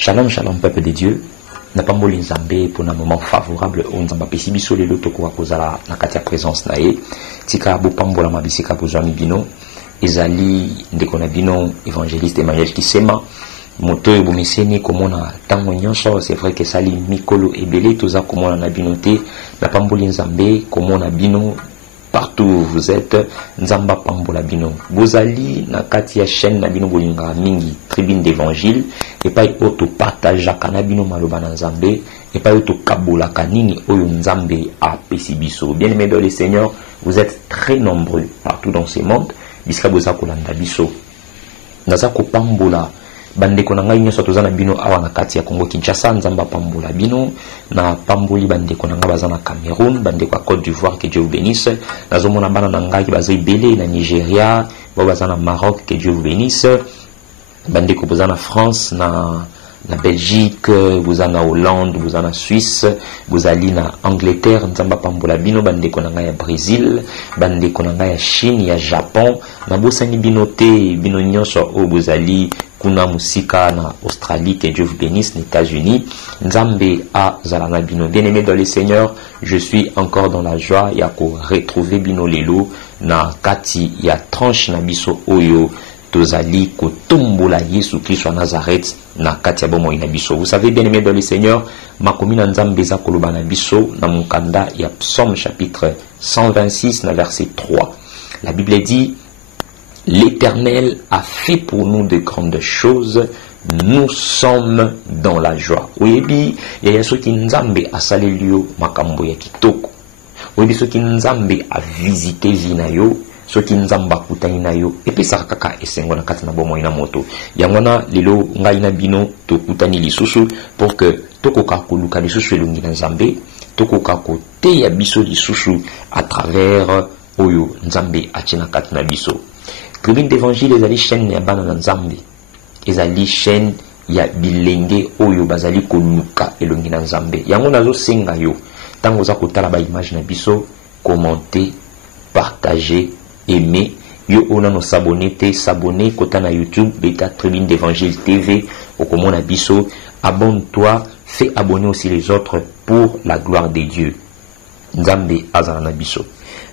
Shalom, shalom, peuple de Dieu. Na pamboli nzambe pour un moment favorable au nzamba pesi biso lelo toko kozala na kati ya présence na ye. Tika bo pambola mabisika bozwami bino. Ezali ndeko na bino évangéliste Emmanuel Kisema. Moto e bomeseni komona tango nyonso, c'est vrai que sali mikolo ebele toza komona na bino te. Na pamboli nzambe komona bino partout où vous êtes, nzamba pambola bino. Bozali na kati ya chaîne na bino bolinga mingi tribune d'évangile et pas auto partage kana bino maloba na nzambe et pas auto kabola kanini oyo nzambe a pesibiso. Bien-aimés dans le Seigneur, vous êtes très nombreux partout dans ce monde. Biska boza kolanda biso. Naza ko pambola bandeko na ngai nyonso toza na bino awa na kati ya Congo Kinshasa, nzamba pambola bino na pamboli bandeko na ngai baza na Cameroun, bandeko ya Côte d'Ivoire, que Dieu vous bénisse. Nazomona bana na ngai baza ebele na Nigeria, baza na Maroc, que Dieu vous bénisse. Bandeko boza na France, na Belgique, vous en Hollande, vous en Suisse, vous allez na Angleterre, nzamba pambola bino, bandeko na ngai ya Brésil, bandeko na ngai ya Chine, ya Japon, na bosani bino te, bino nyonso o vous allez kuna musika na Australie, que Dieu vous bénisse, les États-Unis, nzambe a zalana bino. Bien-aimé dans le Seigneur, je suis encore dans la joie ya ko retrouver bino lelo na kati ya tranche na biso oyo tozali ko tombola Yesu Christ wa Nazareth na kati ya bomo ina biso. Vous savez, bien-aimé dans le Seigneur, makomi na nzambe za koloba na biso na mukanda ya Psaume chapitre 126 na verset 3. La Bible dit: L'Éternel a fait pour nous de grandes choses, nous sommes dans la joie. Oyebi, yaya soki nzambe asalelio makambo ya kitoko. Oyebi soki nzambe a visité vina yo, soki nzamba kutani na yo, epi sakaka esengo na kati na bomo ina moto. Yangwana lelo ngai na bino to kutani lisusu pour que tokoka koluka lisusu elongi na nzambe, tokoka kote ya biso lisusu à travers oyo nzambe atina kati na biso. Tribune d'évangile ezali chaîne ya bana na nzambe, ezali chaîne ya bilenge oyo bazali koluka elongi na nzambe. Yango nazo senga yo tango za kotala ba image na biso, commenter, partager, aimer. Yo ona no s'abonner te, s'abonner kota na YouTube beta Tribune d'évangile TV okomona biso. Abonne-toi, fais abonner aussi les autres pour la gloire de Dieu. Nzambe azana na biso.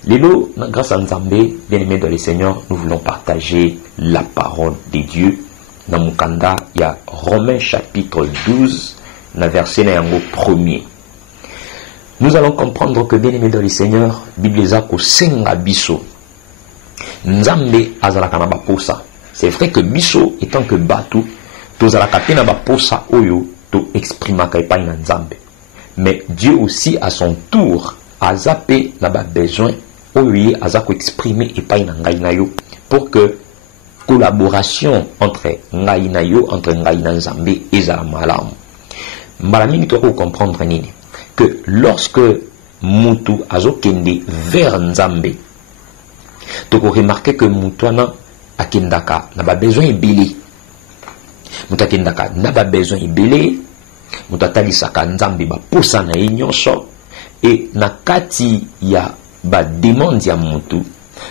Lelo, grâce à Nzambe, bien-aimé dans le Seigneur, nous voulons partager la parole de Dieu. Dans Mukanda, il y a Romains chapitre 12, na verset na yango premier. Nous allons comprendre que, bien-aimé dans le Seigneur, Bible zako senga biso. Nzambe azalaka na baposa. C'est vrai que biso, étant que batu, tozalaka pe na baposa oyo, to exprimaka epai na Nzambe. Mais Dieu aussi, à son tour, a zappé na ba besoin oyo azako exprimer epai na ngai na yo pour que collaboration entre ngai na yo, entre ngai na Nzambe ezala malamu. Mbala mingi toko comprendre nini que lorsque mutu azokende vers Nzambe, toko remarquer que mutu ana akendaka na ba besoin ebele, mutu akendaka na ba besoin ebele, mutu atalisaka Nzambe ba posa na ye nyonso. Et na kati ya ba demande ya mutu,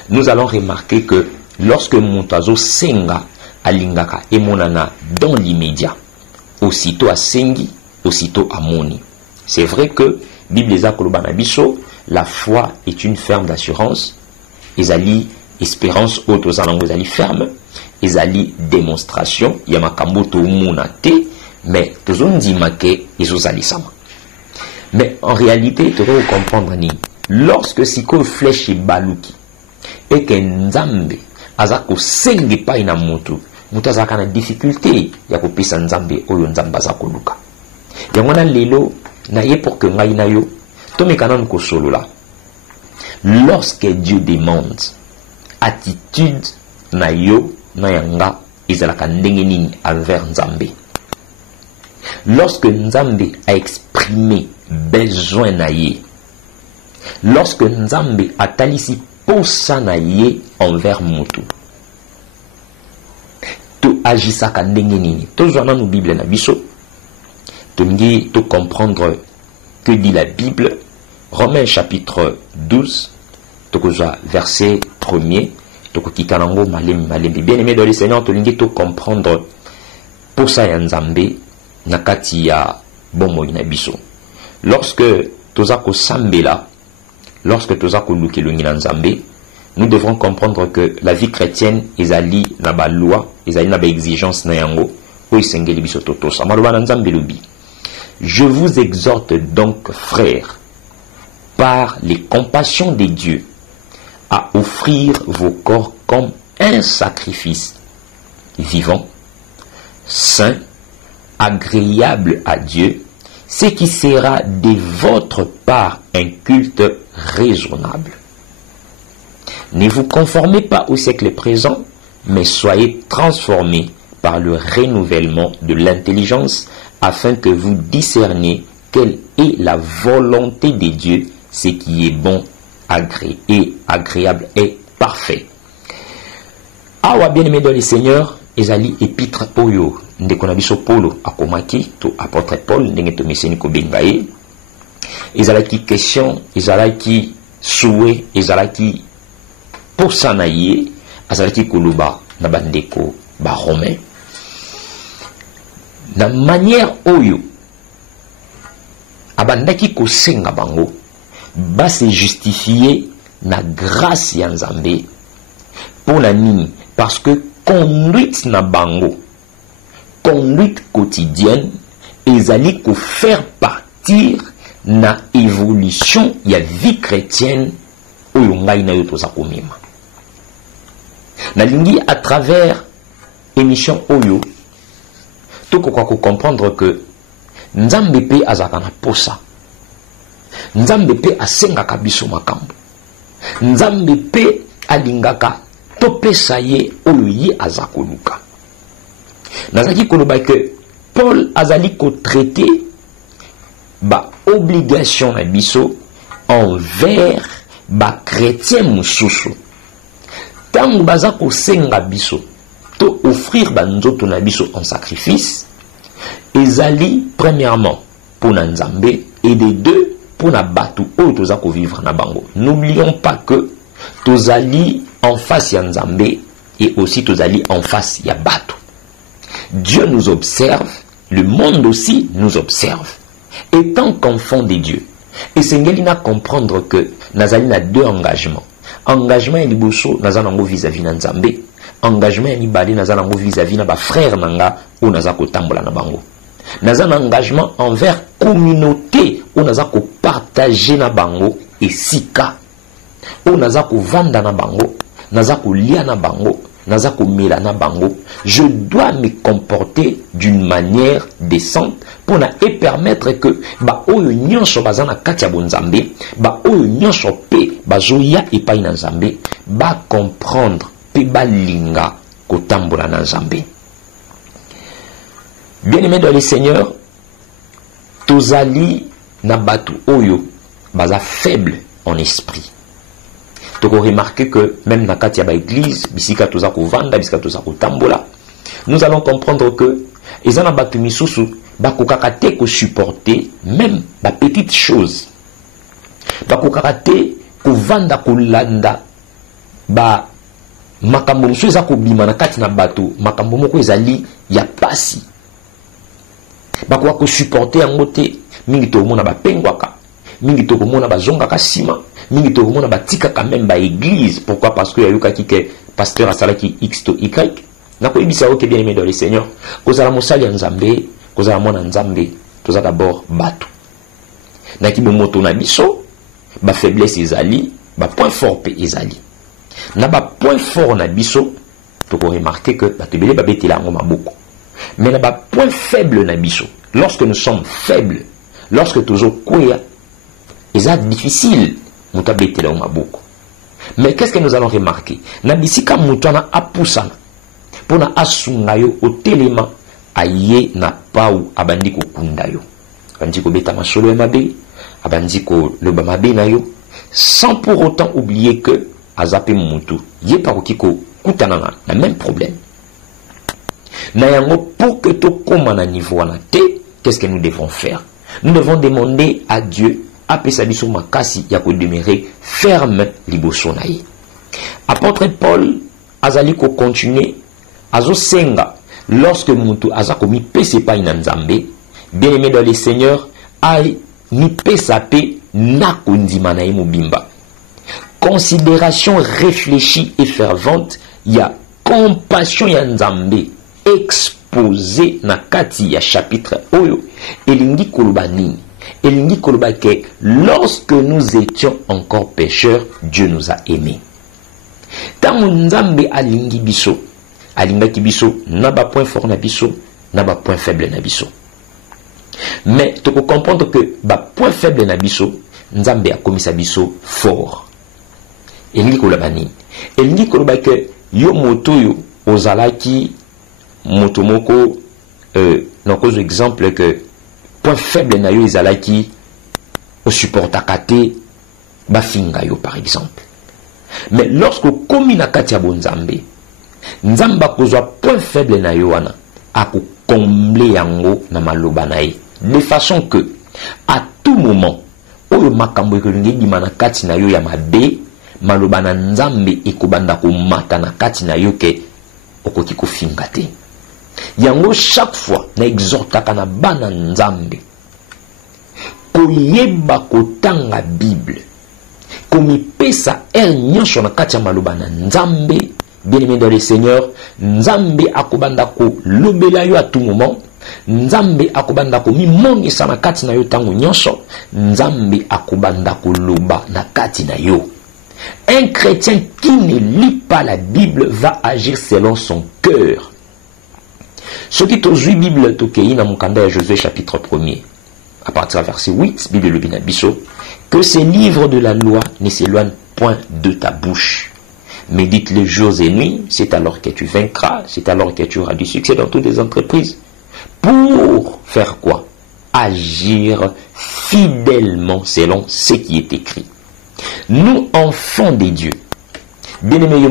nous allons remarquer que lorsque mutu azo senga alingaka emonana dans l'immédiat, aussitôt asengi, aussitôt amoni. C'est vrai que Bible za koloba na biso, la foi est une ferme d'assurance, ezali espérance auto zalango ezali ferme, ezali démonstration ya makambo to mona te, mais tozondima ke ezozali sama. Mais en réalité, tu dois comprendre ni lorsque siko flèche baluki et que Nzambe azako senge pa ina mutu, mutu azaka na difficulté ya kopisa Nzambe oyo Nzamba azako luka. Yangwana lelo na ye pour que ngai na yo to mekana ko solola. Lorsque Dieu demande attitude na yo na yanga ezalaka ndenge nini envers Nzambe. Lorsque Nzambe a exprimé besoin na ye, lorsque Nzambe a talisi posa na ye envers mutu, to agisaka ndenge nini. Tozwana no Bible na biso, tongi to comprendre que dit la Bible. Romains chapitre 12, tokozwa verset 1er, tokokika nango malembi. Bien aimé dans le Seigneur, tolingi to comprendre posa ya Nzambe nakati ya bomoi na biso. Lorsque toza ko sambela, lorsque toza ko lukelongi na Nzambe, nous devrons comprendre que la vie chrétienne ezali na ba loi, ezali na ba exigence na yango, o isengeli biso totosa. Maloba na Nzambe lobi. Je vous exhorte donc, frères, par les compassions de Dieu, à offrir vos corps comme un sacrifice vivant, saint, agréable à Dieu, ce qui sera de votre part un culte raisonnable. Ne vous conformez pas au siècle présent, mais soyez transformés par le renouvellement de l'intelligence, afin que vous discerniez quelle est la volonté de Dieu, ce qui est bon, agréable et parfait. Awa bien-aimé dans le Seigneur, ezali épître oyo ndeko na biso Paulo akomaki to apôtre Paul ndenge to meseni ko bengaye. Ezalaki question, ezalaki souhait, ezalaki posa na ye, azalaki koloba na bandeko ba romain. Na manière oyo abandaki kosenga bango ba se justifier na grâce ya Nzambe pona nini? Parce que conduite na bango, conduite quotidienne, ezali ko faire partir na évolution ya vie chrétienne oyo ngai na yo toza komema. Nalingi à travers émission oyo tokoka ko comprendre que Nzambe pe azaka na posa, Nzambe pe asengaka biso makambo, Nzambe pe alingaka topesa ye oyo ye azakoluka. Nazaki koloba que Paul azali ko traiter ba obligation na biso envers ba chrétien mususu. Tangu baza ko senga biso to offrir ba nzoto na biso en sacrifice, ezali premièrement pour na Nzambe et de deux pour na batu oyo toza ko vivre na bango. N'oublions pas que tozali en face ya Nzambe et aussi tozali en face ya batu. Dieu nous observe, le monde aussi nous observe. Étant qu'enfant de Dieu, et Seigneur n'a comprendre que nazali na deux engagements. Engagement ya liboso nazanango vis-à-vis na Nzambe, engagement ya mibale nazanango vis-à-vis na ba frère nanga o nazako tambola na bango. Nazan engagement envers communauté o nazako partager na bango et sika. O nazako vanda na bango, nazako lia na bango, nazako mela na bango. Je dois me comporter d'une manière décente pour na et permettre que ba oyo nyonso bazana katia bonzambe, ba oyo nyonso pe bazoya epai na Nzambe, ba comprendre pe ba linga kotambola na Nzambe. Bien-aimé dans le Seigneur, tozali na batu oyo baza faible en esprit. Tu peux remarquer que même dans la église, bisika toza ko vanda, bisika toza ko tambola, nous allons comprendre que les ana batu misusu ba ko kakate ko supporter même ba petite chose. Ba ko kakate ko vanda ko landa ba makambo musu za ko bima na kati na batu, makambo moko ezali ya pasi. Ba ko supporter yango te, mingi to mona ba pengwaka, mingi to mona ba zonga ka sima. Mingi to mona batika quand même ba église. Pourquoi? Parce que yaluka ki ke pasteur asalaki X to Y. Na ko ibisa oke bien aimé dans le Seigneur. Kozala mosali ya Nzambe, kozala mona Nzambe, toza d'abord batu. Na ki bomoto na biso, ba faiblesse ezali, ba point fort pe ezali. Na ba point fort na biso, to ko remarquer que ba tebele ba betela ngo maboko. Mais na ba point faible na biso, lorsque nous sommes faibles, lorsque tozo kwea, eza difficile. Mais qu'est-ce que nous allons remarquer? Nabisika mutana apusana pona asungayo otelema aye na pau abandiko kundayo. Abandiko beta masolo mabe, abandiko loba mabe na yo, sans pour autant oublier que azape mutu ye parokiko kutana na même problème. Na yango pour que to koma na niveau na te, qu'est-ce que nous devons faire? Nous devons demander à Dieu apesa biso makasi ya ko demeurer ferme liboso na ye. Apôtre Paul azali ko continuer azo senga lorsque mutu azako mi pese pa ina Nzambe bien-aimé dans les seigneurs, aïe, ni pesape, na kondima na mobimba. Considération réfléchie et fervente, y a compassion ya nzambe exposé na kati ya chapitre oyo, elingi koloba nini? Elingi koloba ke lorsque nous étions encore pécheurs, Dieu nous a aimés. Tango nzambe alingi biso, alingaki biso na ba point fort na biso, na ba point faible na biso. Mais tu peux comprendre que ba point faible na biso, nzambe a commis sa biso fort. Elingi koloba nini? Elingi koloba ke yo moto yo ozalaki moto moko na cause exemple que point faible na yo ezalaki o supportaka te bafinga yo par exemple. Mais lorsque komi na kati ya bonzambe, nzamba kozwa point faible na yo wana akokomble yango na maloba na ye, de façon que à tout moment oyo makambo ekolingi bima na kati na yo ya mabe, maloba na nzambe ekobanda komata na kati na yo ke okoki kofinga te. Yango chaque fois na exhortaka na bana nzambe koyeba kotanga Bible, komipesa nyonso na kati ya maloba na nzambe. Bien-aimé dans le Seigneur, nzambe akobanda ko lobela yo à tout moment, nzambe akobanda ko mimongisa na kati na yo tango nyonso, nzambe akobanda ko loba na kati na yo. Un chrétien qui ne lit pas la Bible va agir selon son cœur. Ce qui te joue Bible tokei na mukanda ya Josué chapitre 1er, à partir du verset 8, Bible le binabiso, que ces livres de la loi ne s'éloignent point de ta bouche. Médite les jours et nuits, c'est alors que tu vaincras, c'est alors que tu auras du succès dans toutes les entreprises. Pour faire quoi? Agir fidèlement selon ce qui est écrit. Nous, enfants des dieux, bien-aimés,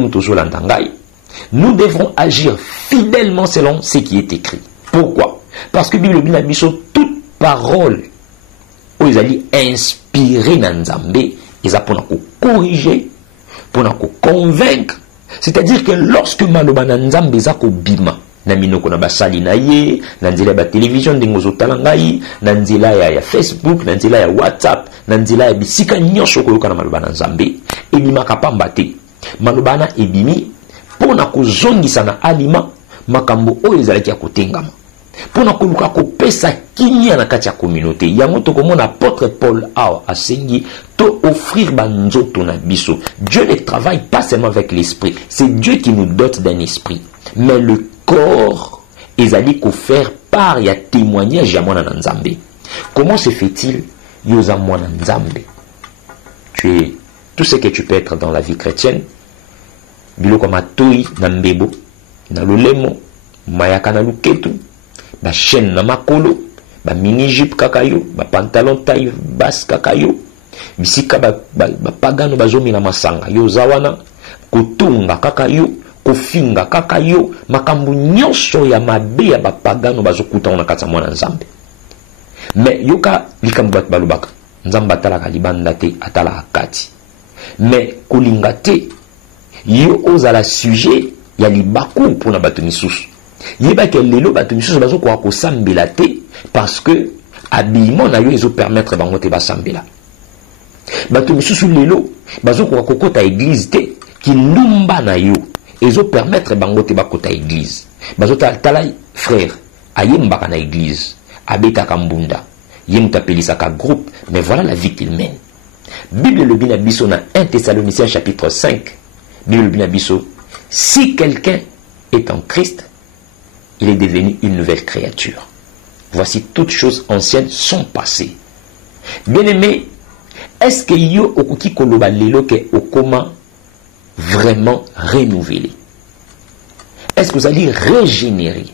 nous devrons agir fidèlement selon ce qui est écrit. Pourquoi? Parce que Bible binabiso, toute parole où ils allaient inspirer Nzambe, ils ont pour corriger, pour convaincre. C'est-à-dire que lorsque maloba Nzambe zako bima, na minoko na basali na ye, na nzela ba télévision ndingo zotala ngai, na nzela ya Facebook, na nzela ya WhatsApp, na nzela ya bisika nyonso koyoka na maloba na Nzambe, ebima kapamba te. Maloba na ebimi pona kozongisa na alima makambo oyo ezalaki ya kotengama. Pona koluka kopesa kinya na kati ya communauté. Yango tokomona apôtre Paul awa asengi to offrir banzoto na biso. Dieu ne travaille pas seulement avec l'esprit, c'est Dieu qui nous dote d'un esprit. Mais le corps ezali ko faire part ya témoignage ya mwana na Nzambe. Comment se fait-il yoza mwana Nzambe? Tu es tout ce que tu peux être dans la vie chrétienne. Biloko matoi na mbebo, na lolemo, mayaka na luketu, ba chaîne na makolo, ba mini jupe kakayo, ba pantalon taille basse kakayo, bisika ba pagano bazomi na masanga, yo zawana, kotunga kakayo, kofinga kakayo, makambu nyonso ya mabe ya ba pagano bazokuta na kati mwana Nzambe. Mais yoka likambu bat balubaka, Nzambe atalaka libanda te, atala akati. Mais kolinga te, yo ozala sujet ya libaku pona bato misusu. Yeba ke lelo bato misusu bazo kwa ko sambela te parce que habillement na yo ezo permettre bango te basambela. Bato misusu lelo bazo kwa kokota église te ki lumba na yo ezo permettre bango te bakota église. Bazo tala frère ayemba na église, abeta kambunda, yem tapelisa ka groupe, mais voilà la vie qu'il mène. Bible le binabiso na 1 Thessaloniciens chapitre 5. Bible binabiso, si quelqu'un est en Christ, il est devenu une nouvelle créature. Voici toutes choses anciennes sont passées. Bien-aimé, est-ce que yo okuki koloba lelo ke okoma vraiment renouvelé? Est-ce que vous allez régénérer?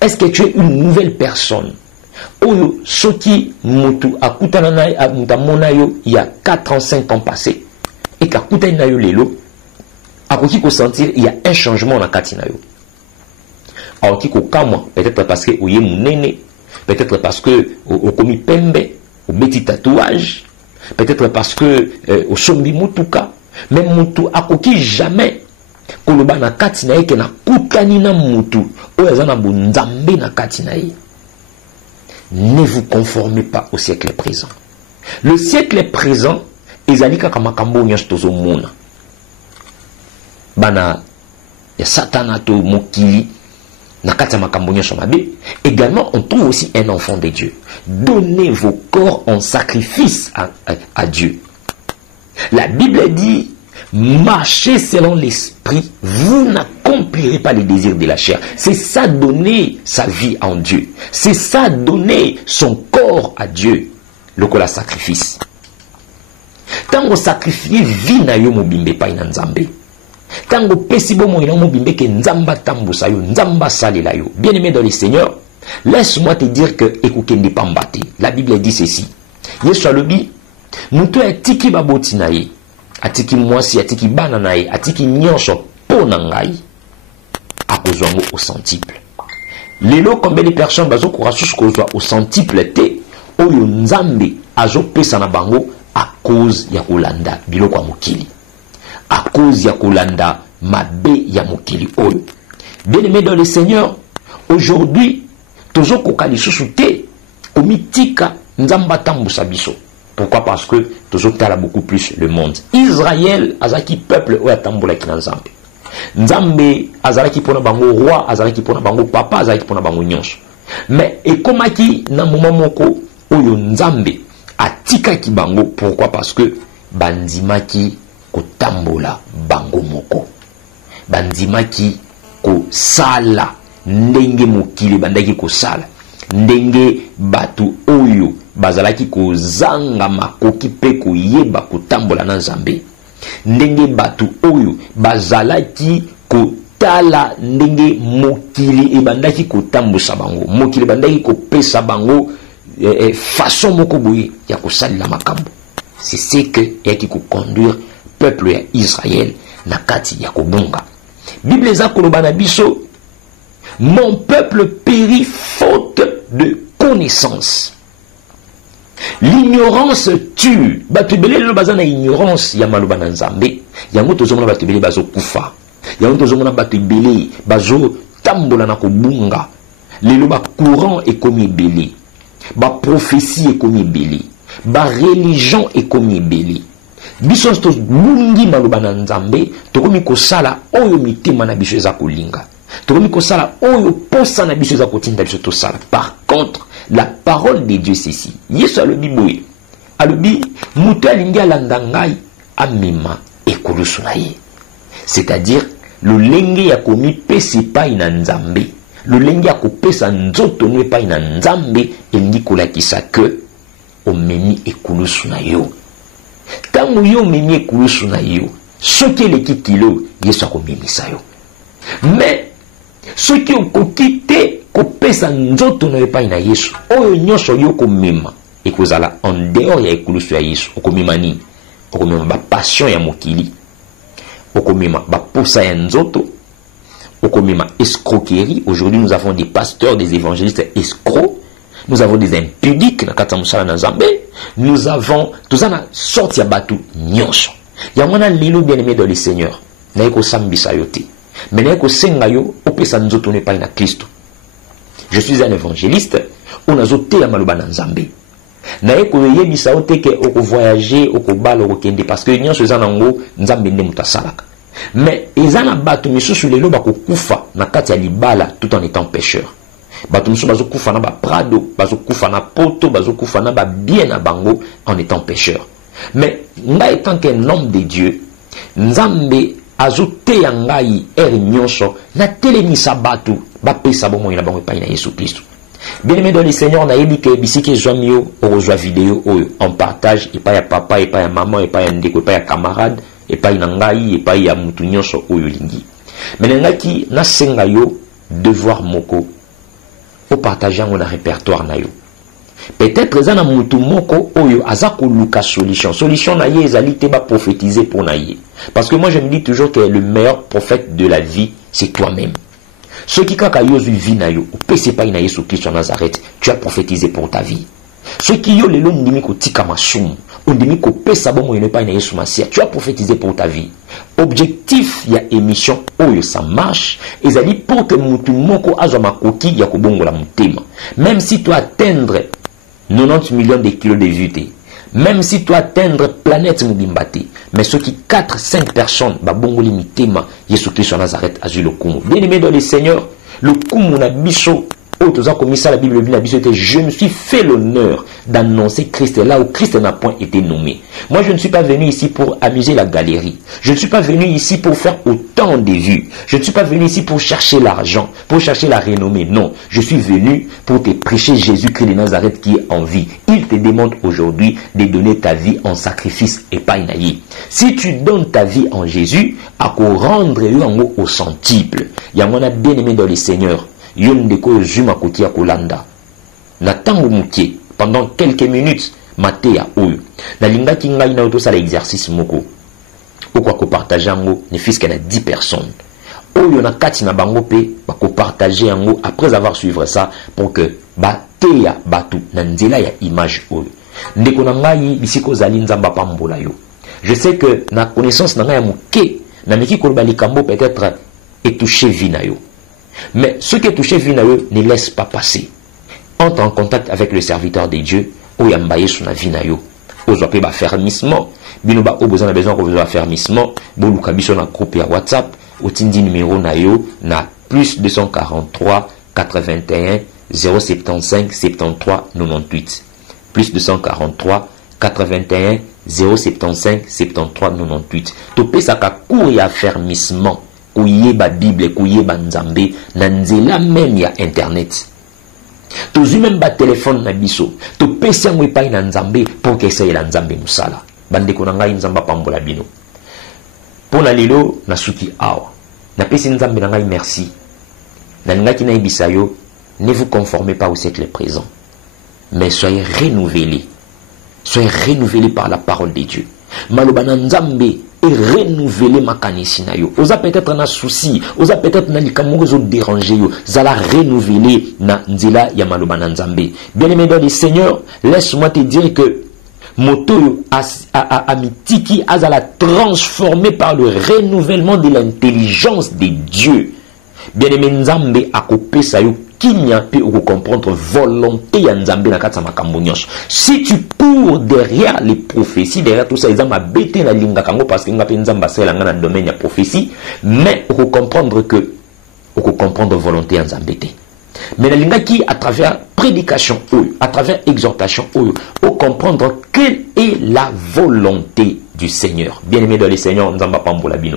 Est-ce que tu es une nouvelle personne? Oyo soki mutu akutana na mutamona yo il y a 4 ans, 5 ans passés et kakutana na yo lelo akoki ko sentir il y a un changement na kati na yo. Akoki ko kamwa peut-être parce que oye munene, peut-être parce que o komi pembe, o beti tatouage, peut-être parce que o sombi mutuka, même mutu akoki jamais koloba na kati na ye ke na kutani na mutu oyo azana bonzambe na kati na ye. ne vous conformez pas au siècle présent. Le siècle présent, ezali kaka makambo nyonso tozomona. Bana ya satana to mokili na kati ya makambo nyonso mabe. Également, on trouve aussi un enfant de Dieu. Donnez vos corps en sacrifice à Dieu. La Bible dit, marchez selon l'esprit, vous n'accomplirez pas les désirs de la chair. C'est ça donner sa vie en Dieu. C'est ça donner son corps à Dieu. Le kola sacrifice. Tango sacrifier vie na yo mobimbe pa ina nzambe. Tango pesi bomo ina mobimbe ke nzamba tambusa yo, nzamba salela yo. Bien-aimé dans le Seigneur, laisse-moi te dire que ekukende pambate. La Bible dit ceci. Yesu alobi, muto atiki baboti na ye, atiki mwasi, atiki bana na ye, atiki nyonso po na ngai, akozwa ngo au centuple. Lelo combien de personnes bazo kourasusu kozwa au centuple te, oyo nzambe azo pesa na bango à cause ya kolanda biloko ya mokili, à cause ya kolanda mabe ya mokili oyo. Bien-aimé dans le Seigneur, aujourd'hui tozo koka lisusu te komitika nzamba tambusa biso. Pourquoi? Parce que tozo tala beaucoup plus le monde. Israël azaki peuple oyo atambola ki na nzambe. Nzambe azalaki pona bango roi, azalaki pona bango papa, azalaki pona bango nyonso. Mais ekomaki na moment moko oyo nzambe atikaki bango. Pourquoi? Parce que bandimaki kotambola bango moko, bandimaki kosala ndenge mokili bandaki kosala, ndenge batu oyo bazalaki kozanga makoki pe koyeba kotambola na nzambe, ndenge batu oyo bazalaki kotala ndenge mokili ebandaki kotambusa bango, mokili bandaki kopesa bango façon moko boye ya kosalela makambo. C'est ce que yaki ko conduire peuple ya Israël na kati ya kobunga. Bible za koloba na biso, mon peuple périt faute de connaissance. L'ignorance tue. Batubele lo bazana ignorance ya maloba na nzambe. Yango tozomona batubele bazo kufa. Yango tozomona batubele bazo tambola na kobunga. Lelo ba courant ekomi ebele. Ba prophétie ekomi ebele. Ba religion ekomi ebele. Biso to bungi maloba na nzambe, tokomi kosala oyo mitema na biso eza kolinga. Tokomi kosala oyo posa na biso eza kotinda biso to sala. Par contre, la parole de Dieu c'est ici. Yesu alobi boye. Alobi muto alingi alanda ngai amema ekulusu na ye. C'est-à-dire le lenge ya komi pesi pa ina nzambe. Le lenge ya kopesa nzoto no pa ina nzambe elingi kolakisa que omemi ekulusu na yo. Tango yo memi ekulusu na yo, soki eleki kilo, Yesu akomemisa yo. Mais soki okoki te kopesa nzoto na epai na Yesu, oyo nyonso yo komema ekozala en dehors ya ekulusu ya Yesu. Okomema nini? Okomema ba passion ya mokili, okomema ba posa ya nzoto, okomema escroquerie. Aujourd'hui nous avons des pasteurs, des évangélistes escrocs. Nous avons des impudiques na kata musala na nzambe. Nous avons tout ça na sorti ya batu nyonso. Ya mwana lelo bien-aimé dans le Seigneur. Na yeko sambisa yote. Mais na yeko senga yo opesa nzoto ne pa na Kristo. Je suis un évangéliste. On a zoté ya maloba na nzambe. Na yeko yebisa yote ke oko voyager, oko bala, oko kende parce que nyonso eza nango nzambe nde mutasalaka. Mais ezana batu misusu lelo bako kufa na kati ya libala tout en étant pécheur. Bato musu bazo kufa na ba prado, bazo kufa na poto, bazo kufa na ba bien na bango en étant pécheur. Mais nga étant qu'un homme de Dieu, nzambe azote ya ngai nyonso na telemisa batu ba pesa bomo ina bango pa ina Yesu Kristo. Bien-aimé dans le Seigneur, na yebi ke bisike zomio orozwa vidéo oyo en partage et pas ya papa et pas ya maman et pas ya ndeko et pas ya camarade et pas ina ngai et pas ya mutu nyonso oyo lingi. Mais ngaki na senga yo devoir moko au partager mon répertoire na yo. Peut-être ezana mutu moko oyo azako luka solution na ye ezali te ba prophétiser pour na ye. Parce que moi je me dis toujours que le meilleur prophète de la vie c'est toi-même. Ce qui kaka yo vie na yo, pese pa ina Yesu Christ en Nazareth, tu as prophétisé pour ta vie. Ce qui yo lelo ndimi ko tika masumu, ondimi ko pesa bomo yene pa na Yesu Masia. Tu as prophétisé pour ta vie. Objectif ya émission oyo ça marche, ezali pour que mutu moko azwa makoki ya kobongola mutema. Même si tu atteindre 90 millions de kilos de vues, même si tu atteindre planète Mubimbati, mais ceux qui 4-5 personnes, babongoli mitema, Yesu Christ en Nazareth, azul le kumu. Bien aimé dans le Seigneur, le kumu na biso, comme ça la Bible dit, je me suis fait l'honneur d'annoncer Christ là où Christ n'a point été nommé. Moi, je ne suis pas venu ici pour amuser la galerie. Je ne suis pas venu ici pour faire autant de vues. Je ne suis pas venu ici pour chercher l'argent, pour chercher la renommée. Non, je suis venu pour te prêcher Jésus-Christ de Nazareth qui est en vie. Il te demande aujourd'hui de donner ta vie en sacrifice et pas inaïe. Si tu donnes ta vie en Jésus, à quoi rendre au centuple. Il y a mon bien aimé dans le Seigneur. Yondeko Zuma Kotia Kolanda. Na tango mukie, pendant quelques minutes, matea oyo. Na linga kinga ina auto ça l'exercice moko. Pourquoi ko partager ango, ne fils qu'à 10 personnes. Oyo na kati na bango pe, ba ko partager ango après avoir suivre ça pour que bateya batu na nzela ya image oyo. Ndeko na ngai bisiko zali nzamba pambola yo. Je sais que na connaissance na ngai ya muke, na meki ko balikambo peut-être étouché vina yo. Mais ceux qui est touché Vinayo ne laisse pas passer. Entre en contact avec le serviteur de Dieu, ou yambaye son Vinayo. Ozope ba fermissement. Binoba o besoin de fermissement. Boluka biso na groupe ya WhatsApp. Otindi numéro na yo na plus 243 81 075 73 98. Plus 243 81 075 73 98. Topé sa ka cour ya fermissement. Kouye ba Bible, kouye ba Nzambe, nanzela même ya internet. Tozu même ba téléphone na biso, to pesi yango epai na Nzambe pour que essaye la Nzambe musala. Bande ko nanga Nzamba pambola bino. Pona lelo na suki awa. Na pesi Nzambe nanga merci. Na ngaki na ibisa yo, ne vous conformez pas au siècle présent, mais soyez renouvelés. Soyez renouvelés par la parole de Dieu. Malobana Nzambe et renouveler ma kanisina yo. Oza peut-être na souci, oza peut-être na likamongo zo déranger yo. Zala renouveler na nzela ya malobana Nzambe. Bien-aimé dans le Seigneur, laisse-moi te dire que moto amitiki azala transformé par le renouvellement de l'intelligence de Dieu. Bien-aimé Nzambe akopesa yo kimia pe ou comprendre volonté ya Nzambe na kati makambo nyonso. Si tu cours derrière les prophéties, derrière tout ça, ils ont bêté la linga kango parce que nga pe Nzamba sala nga na domaine ya prophétie, mais ou comprendre que ou comprendre volonté ya Nzambe te. Mais la linga qui à travers prédication ou à travers exhortation ou comprendre quelle est la volonté du Seigneur. Bien-aimé dans le Seigneur, Nzamba pambola bino.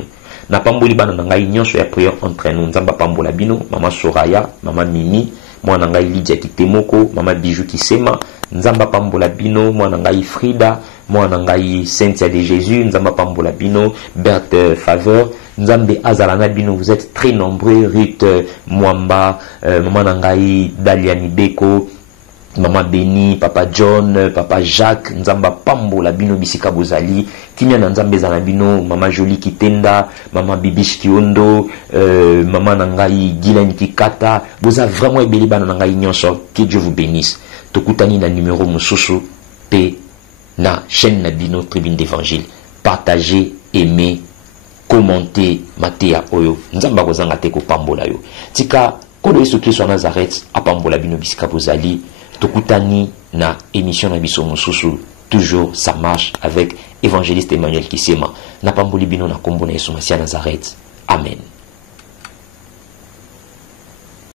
Na pamboli bana ngai nyonso ya prière entre nous. Nzamba pambola bino, mama Soraya, mama Mimi, mwana ngai Lydia Kitemoko, mama Bijou Kisema, Nzamba pambola bino, mwana ngai Frida, mwana ngai Cynthia de Jésus, Nzamba pambola bino, Berthe Faveur, Nzambe azalana bino, vous êtes très nombreux, Ruth Mwamba, mama ngai Dalia Nibeko, Maman Béni, Papa John, Papa Jacques, Nzamba pambola bino bisika bozali, kimia na Nzambe zanabino, Maman Jolie Kitenda, Maman Bibish Kiondo, Maman Nangai Gilen Kikata, vous avez vraiment ebeli bana nangai nyonso, que Dieu vous bénisse. Tokutani na numéro mususu P na chaîne Nabino Tribune d'Évangile. Partagez, aimez, commentez Matea Oyo. Nzamba kozanga te ko pambola yo. Tika kodo Yesu Christ wa Nazareth apambola bino bisika bozali. Tokutani na émission na biso mususu. Toujours ça marche avec évangéliste Emmanuel Kisema. Na pamboli bino na kombo na Yesu Masia Nazareth. Amen.